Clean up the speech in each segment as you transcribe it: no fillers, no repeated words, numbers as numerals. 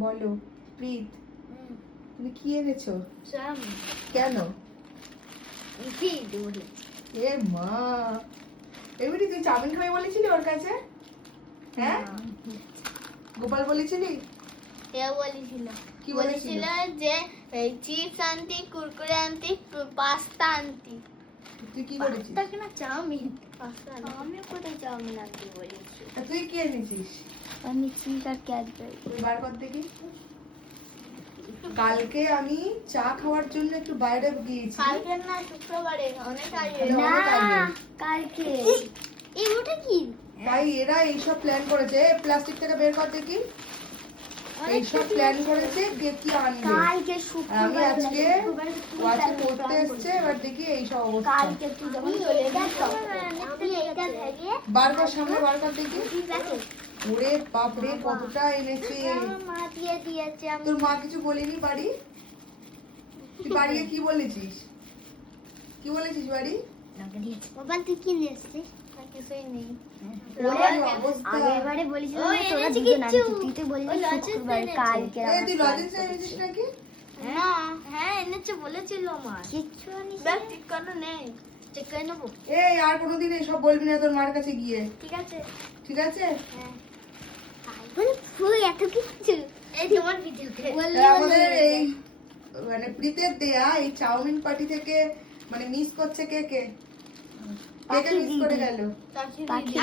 বলো প্রীত, তুমি কি এনেছো? কেন? এ মা, এমনি তুই চাউমিন খাবি বলেছিলি ওর কাছে? হ্যাঁ, গোপাল বলেছিলি? কি বলেছিল? যে চিপস আনতি, কুরকুরে আনতি, পাস্তা আনতি। তুই কি করেছিস? পাস্তা কিনা চাউমিন? আমি কোথায় চাউমিন আনতে বলেছি? তুই কি এনেছিস? আমি চিজ আর ক্যাডবেরি। তুই বার কর দেখি। কালকে আমি চা খাওয়ার জন্য একটু বাইরে গিয়েছি। কালকে না, শুক্রবারে। অনেক আগে না, কালকে। এই ওটা কি? তাই এরা এইসব প্ল্যান করেছে। প্লাস্টিক থেকে বের কর দেখি। এইসব প্ল্যান করেছে যে কি আনবে। কালকে আমি শুক্রবার, আজকে ওয়াচে পড়তে এসেছে, এবার দেখি এইসব অবস্থা। কালকে তুই যখন চলে যাস আমি এইটা ভেবে বার কর, সামনে বার কর দেখি। ঠিক আছে। ওরে বাপ রে, কতটা এনেছে। আমার মা দিয়ে দিয়েছে। আমি তোর মা কিছু বলেনি বাড়ি? তুই বাড়ি গিয়ে কি বলেছিস? কি বলেছিস বাড়ি? বাবা তুই কি নিয়ে এসেছিস? আর কিছুই নেই। অবস্থা। আগেরবারে বলেছিলাম না তোরা দুজন আনছিস, তুই তো বললি শুক্রবার কালকে। তুই লজেন্স এনেছিস নাকি? না, হ্যাঁ এনেছে বলেছিল মা। কিচ্ছু আনিস ব্যাগ ঠিক করা নেই, চেক করে নেবো। এই আর কোনোদিন এসব বলবি না তোর মার কাছে গিয়ে, ঠিক আছে? ঠিক আছে? হ্যাঁ। ফুল এত কিছু এই তোমার ভিডিওতে আমাদের এই মানে প্রীতের দেয়া এই চাউমিন পার্টি থেকে মানে মিস করছে কে কে? কে কে মিস করে গেল?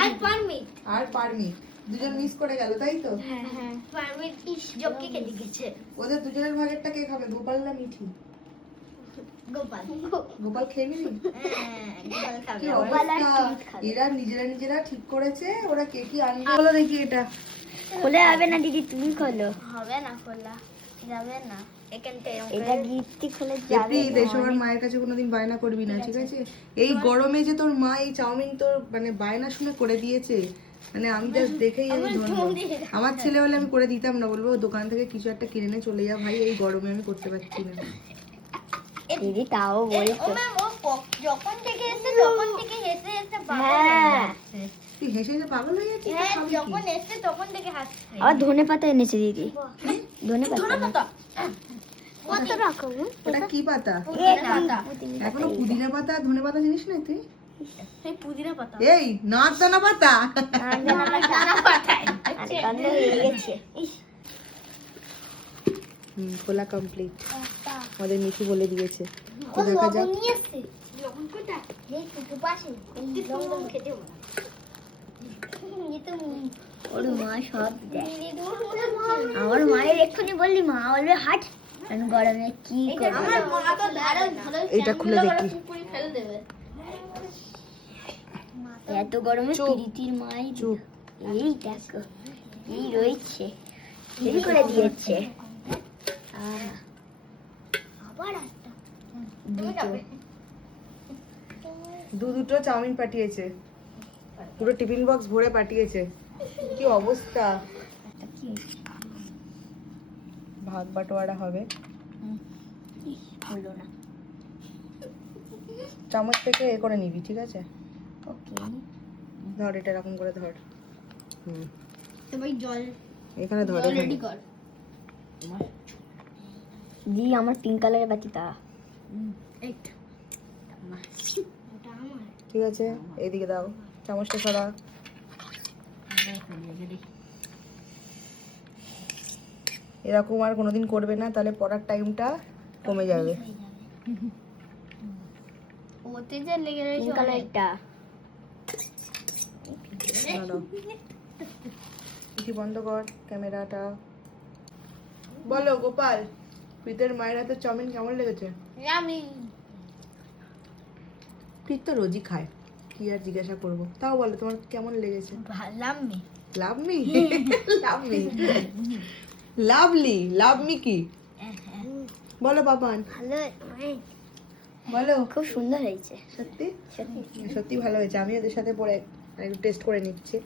আর পারমিট। আর পারমিট, দুজন মিস করে গেল, তাই তো? হ্যাঁ হ্যাঁ, পারমিট জবকে কেটে গেছে। ওদের দুজনের ভাগেরটা কে খাবে, গোপাল না মিঠি? গোপাল। গোপাল খেয়ে নিবি? হ্যাঁ, গোপাল খাবে। কি গোপাল আর অবস্থা! প্রীত খাবে। এরা নিজেরা ঠিক করেছে ওরা কে কি আনবে। বলো দেখি এটা খোলা হবে না দিদি, তুমি খোলো। হবে না, খোলা যাবে না। এটা গিফটই খুলে এ যাবে প্রীত, না। এসব আর মায়ের কাছে কোনোদিন বায়না করবি না, ঠিক আছে? এই গরমে যে তোর মা এই চাউমিন তোর মানে বায়না শুনে করে দিয়েছে, মানে আমি জাস্ট দেখেই আমি ধন্য। আমার ছেলে হলে আমি করে দিতাম না, বলবো দোকান থেকে কিছু একটা কিনে নিয়ে চলে যা ভাই, এই গরমে আমি করতে পারছি না। দিদি তাও বলছো। যখন থেকে এসে তখন থেকে হেসে হেসে পাগল হয়ে হ্যাঁ, যাচ্ছে। তুই হেসে হেসে পাগল হয়ে যাচ্ছিস? হ্যাঁ, খাবি কি? যখন এসে তখন থেকে হাসছে। আবার ধনে পাতা এনেছে দিদি। ধনে ধনে পাতা পাতা কত রকম? ওটা কি পাতা? পুদিনা পাতা। এখনো পুদিনা পাতা ধনে পাতা জিনিস নাই তুই? এই পুদিনা পাতা। এই নারদানা পাতা। দানা পাতা। কান্ড হয়ে গেছে। খোলা কমপ্লিট। আমাদের মিঠু বলে দিয়েছে। তো দেখা লবণ যাক। নিয়ে এসছে। লবণ কোথায়? এই টুকু পাশে। এই লবণ খেতে হবে। এই তো ওর মা সব দেয়। আমার মায়ের এক্ষুনি বললি মা বলবে হাট, আমি গরমে কি করবো। আমার মা তো ধারে ধারে এটা খুলে দেখি। পুরি ফেলে দেবে। এত গরমে চুপ। প্রীতির মাই চুপ। এই দেখো এই রয়েছে, এই করে দিয়েছে। আবার একটা। দুটো চাউমিন পাঠিয়েছে, পুরো টিফিন বক্স ভরে পাঠিয়েছে। কি অবস্থা! ভাগ বাটোয়ারা হবে। হলো না। চামচ থেকে এ করে নিবি, ঠিক আছে? ওকে, ধর, এটা এরকম করে ধর। তো ভাই জল এখানে ধর, এখানে। রেডি কর। দি আমার পিঙ্ক কালারের বাটিটা। এইটা ওটা আমার। ঠিক আছে, এইদিকে দাও, চামচটা সরা। এরকম আর কোনোদিন করবে না, তাহলে পড়ার টাইমটা কমে যাবে। ওতে যে লেগে পিঙ্ক রয়েছে কালারটা। কি বন্ধ কর ক্যামেরাটা। বলো গোপাল, প্রীতের মায়ের হাতে চাউমিন কেমন লেগেছে? আমি প্রীত তো রোজই খায়, কি আর জিজ্ঞাসা করবো। তাও বলো তোমার কেমন লেগেছে? ভালামি love me? Love me? Lovely, love me কি? বলো বাবান, ভালো। বলো। খুব সুন্দর হয়েছে সত্যি? সত্যি। সত্যি ভালো হয়েছে। আমি ওদের সাথে পরে একটু টেস্ট করে নিচ্ছি।